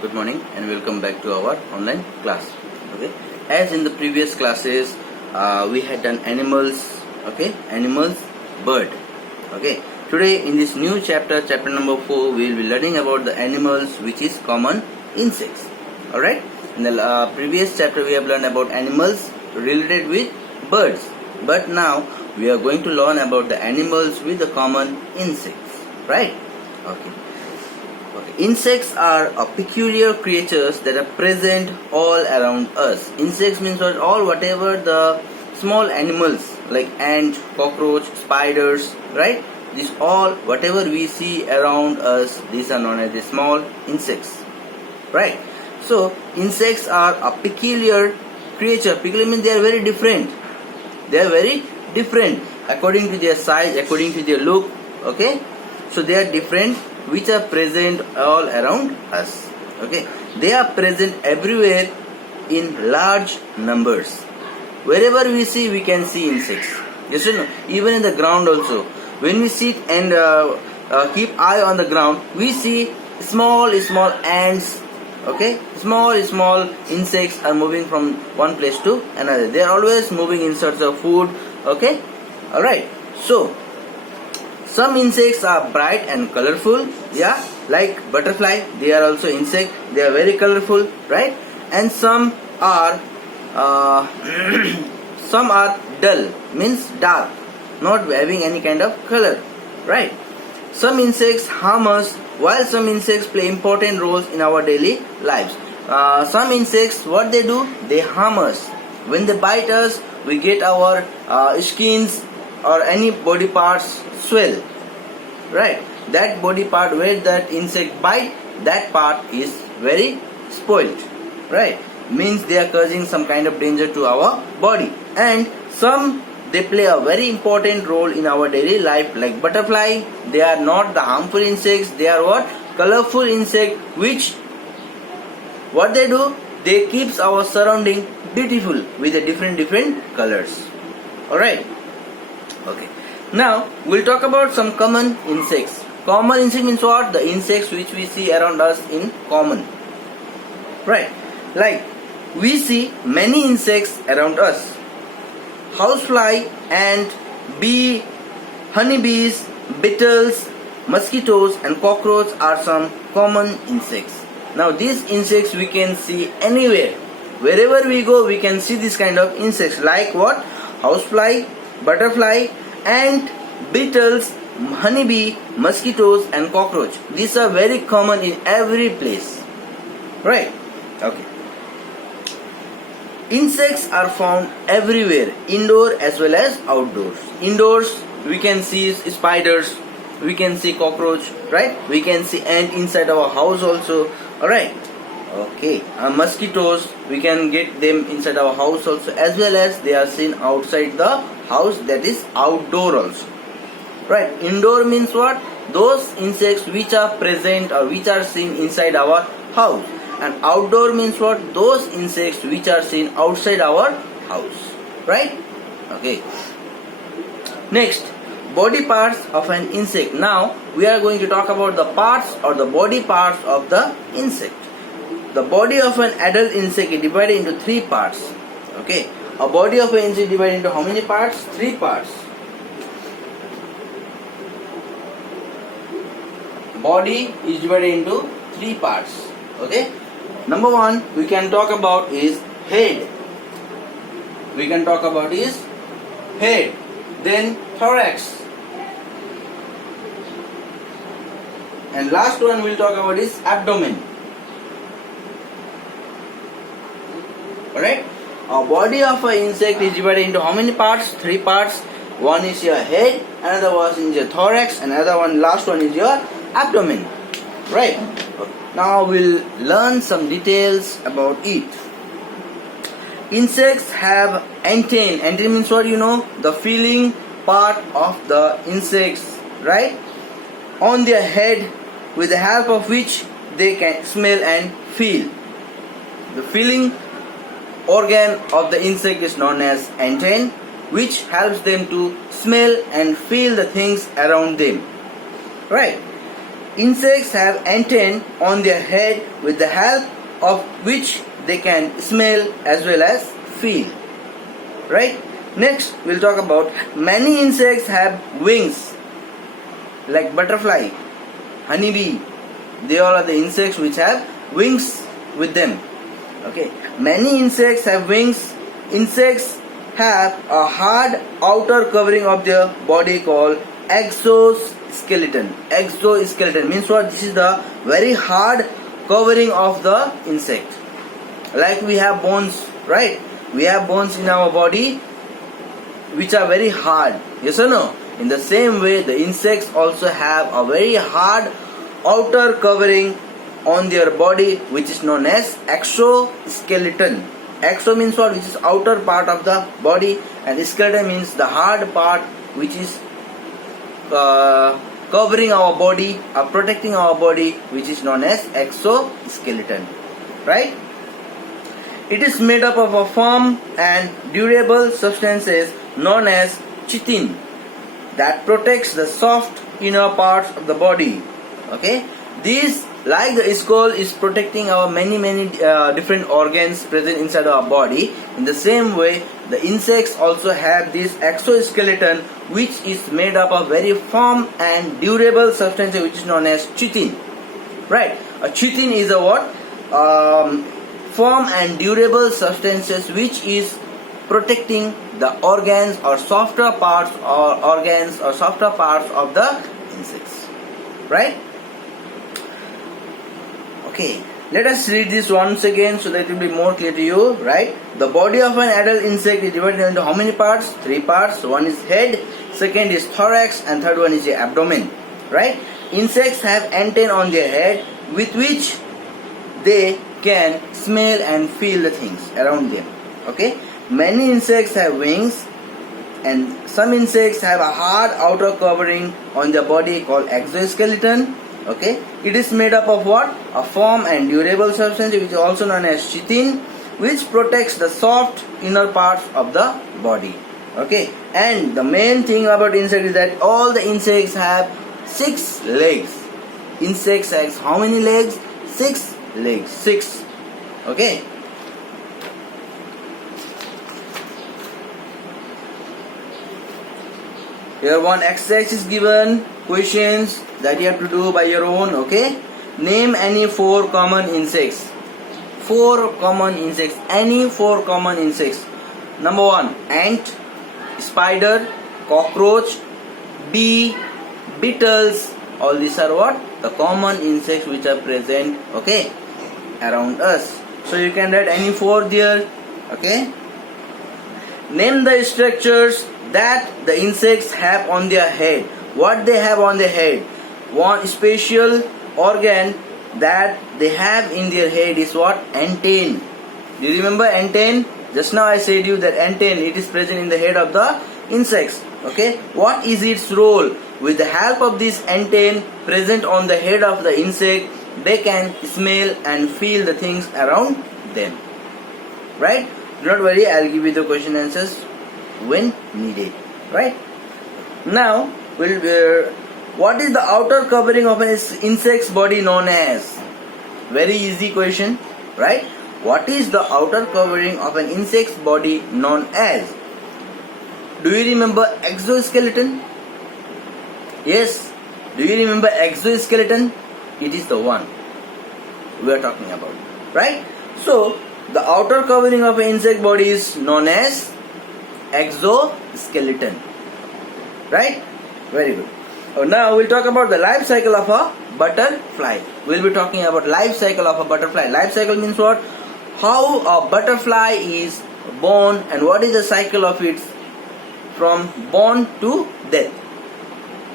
Good morning and welcome back to our online class. Okay, as in the previous classes, we had done animals. Okay, animals, bird. Okay, today in this new chapter, chapter number 4, we will be learning about the animals which is common insects. All right. In the previous chapter, we have learned about animals related with birds, but now we are going to learn about the animals with the common insects. Right. Okay. Insects are peculiar creatures that are present all around us. Insects means what? All whatever the small animals like ant, cockroach, spiders, right? These all whatever we see around us, these are known as the small insects, right? So insects are a peculiar creature. Peculiar means they are very different. They are very different according to their size, according to their look. Okay, so they are different, which are present all around us. Okay, they are present everywhere in large numbers. Wherever we see, we can see insects. Yes or no? Even in the ground also. When we sit and keep eye on the ground, we see small ants. Okay, small insects are moving from one place to another. They are always moving in search of food. Okay, all right. So some insects are bright and colorful, yeah, like butterfly. They are also insect. They are very colorful, right? And some are some are dull, means dark, not having any kind of color, right? Some insects harm us, while some insects play important roles in our daily lives. Some insects, what they do? They harm us. When they bite us, we get our skins or any body parts swell, right? That body part where that insect bite, that part is very spoiled, right? Means they are causing some kind of danger to our body. And some, they play a very important role in our daily life, like butterfly. They are not the harmful insects. They are what? Colorful insect, which what they do? They keeps our surrounding beautiful with the different colors. All right. Okay. Now we'll talk about some common insects. Common insect means what? The insects which we see around us in common. Right. Like we see many insects around us. Housefly, ant, bee, honeybees, beetles, mosquitoes and cockroaches are some common insects. Now these insects we can see anywhere. Wherever we go, we can see this kind of insects. Like what? Housefly, butterfly, ant, beetles, honeybee, mosquitoes and cockroach. These are very common in every place, right? Okay. Insects are found everywhere, indoor as well as outdoors. Indoors we can see spiders, we can see cockroach, right? We can see ant inside our house also. Alright. Okay. Mosquitoes, we can get them inside our house also, as well as they are seen outside the house, that is outdoor also, right? Indoor means what? Those insects which are present or which are seen inside our house. And outdoor means what? Those insects which are seen outside our house, right? Okay. Next, body parts of an insect. Now we are going to talk about the parts or the body parts of the insect. The body of an adult insect is divided into 3 parts. Okay. A body of an insect is divided into how many parts? 3 parts. Body is divided into 3 parts. Okay. Number 1 we can talk about is head. We can talk about is head. Then thorax. And last one we'll talk about is abdomen. Alright. A body of an insect is divided into how many parts? 3 parts. One is your head, another one is your thorax, another one, last one is your abdomen. Right. Now we'll learn some details about it. Insects have antennae. Antennae means what? You know, the feeling part of the insects, right? On their head, with the help of which they can smell and feel. The feeling organ of the insect is known as antennae, which helps them to smell and feel the things around them, right? insects have antennae on their head with the help of which they can smell as well as feel. Right? Next, we'll talk about many insects have wings, like butterfly, honeybee. They all are the insects which have wings with them. Okay, many insects have wings. Insects have a hard outer covering of their body called exoskeleton. Exoskeleton means what? This is the very hard covering of the insect. Like we have bones, right? We have bones in our body which are very hard. Yes or no? In the same way, the insects also have a very hard outer covering on their body which is known as exoskeleton. Exo means what? Which is outer part of the body, and skeleton means the hard part which is covering our body or protecting our body, which is known as exoskeleton. Right? It is made up of a firm and durable substances known as chitin that protects the soft inner parts of the body. Okay, these, like the skull is protecting our many different organs present inside our body. In the same way, the insects also have this exoskeleton which is made up of very firm and durable substance which is known as chitin. Right? A chitin is a what? Firm and durable substances which is protecting the organs or softer parts or organs or softer parts of the insects. Right? Okay, let us read this once again so that it will be more clear to you. Right? The body of an adult insect is divided into how many parts? 3 parts. One is head, second is thorax, and third one is the abdomen. Right? Insects have antennae on their head with which they can smell and feel the things around them. Okay? Many insects have wings, and some insects have a hard outer covering on their body called exoskeleton. Okay, it is made up of what? A firm and durable substance which is also known as chitin, which protects the soft inner parts of the body. Okay, and the main thing about insect is that all the insects have 6 legs. Insects has how many legs? 6 legs. 6. Okay. Here one exercise is given, questions that you have to do by your own. Okay, name any 4 common insects. 4 common insects. Any 4 common insects. Number 1, ant, spider, cockroach, bee, beetles. All these are what? The common insects which are present, okay, around us. So you can write any 4 there. Okay. Name the structures that the insects have on their head. What they have on their head? One special organ that they have in their head is what? Antennae. Do you remember antennae? Just now I said you that antennae, it is present in the head of the insects. Okay. What is its role? With the help of this antennae present on the head of the insect, they can smell and feel the things around them. Right? Do not worry, I will give you the question answers when needed. Right? Now, what is the outer covering of an insect's body known as? Very easy question. Right? What is the outer covering of an insect's body known as? Do you remember exoskeleton? Yes. Do you remember exoskeleton? It is the one we are talking about. Right? So, the outer covering of an insect body is known as exoskeleton. Right? Very good. Now we'll talk about the life cycle of a butterfly. We'll be talking about life cycle of a butterfly. Life cycle means what? How a butterfly is born and what is the cycle of it from born to death.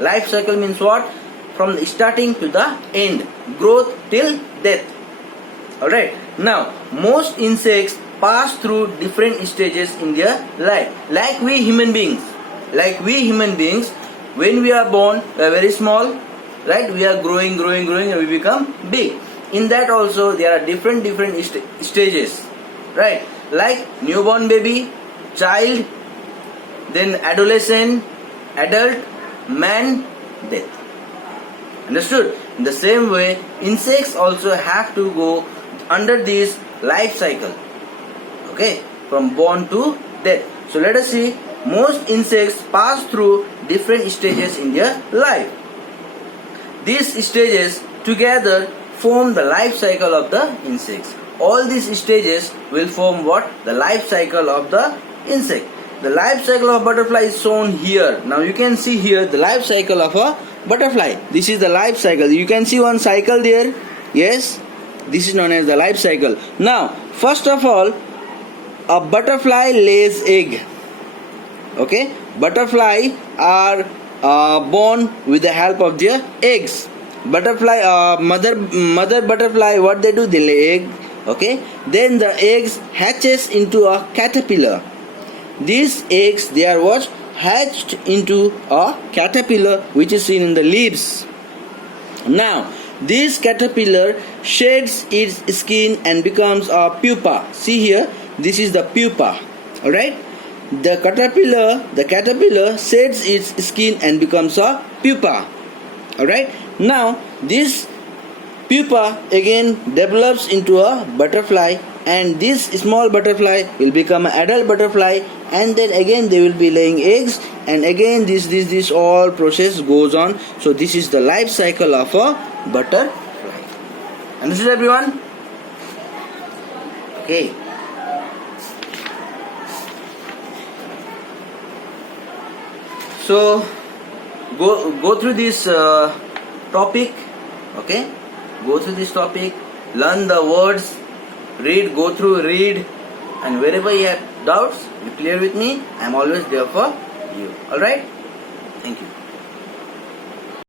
Life cycle means what? From the starting to the end. Growth till death. Alright. Now, most insects pass through different stages in their life. Like we human beings. When we are born, we are very small. Right? We are growing and we become big. In that also, there are different stages. Right? Like newborn baby, child, then adolescent, adult, man, death. Understood? In the same way, insects also have to go under this life cycle, okay, from born to death. So let us see, most insects pass through different stages in their life. These stages together form the life cycle of the insects. All these stages will form what? The life cycle of the insect. The life cycle of butterfly is shown here. Now you can see here the life cycle of a butterfly. This is the life cycle. You can see one cycle there. Yes, this is known as the life cycle. Now, first of all, a butterfly lays egg. Okay, butterfly are born with the help of their eggs. Butterfly, mother butterfly, what they do? They lay egg. Okay, then the eggs hatches into a caterpillar. These eggs, they are what? Hatched into a caterpillar, which is seen in the leaves. Now, this caterpillar sheds its skin and becomes a pupa. See here, this is the pupa. Alright, the caterpillar sheds its skin and becomes a pupa. Alright, now this pupa again develops into a butterfly, and this small butterfly will become an adult butterfly, and then again they will be laying eggs, and again this all process goes on. So this is the life cycle of a butterfly. Understood, everyone? Okay. So go through this topic. Okay, go through this topic, learn the words, go through, read, and wherever you have doubts, you clear with me. I am always there for you. Alright? Thank you.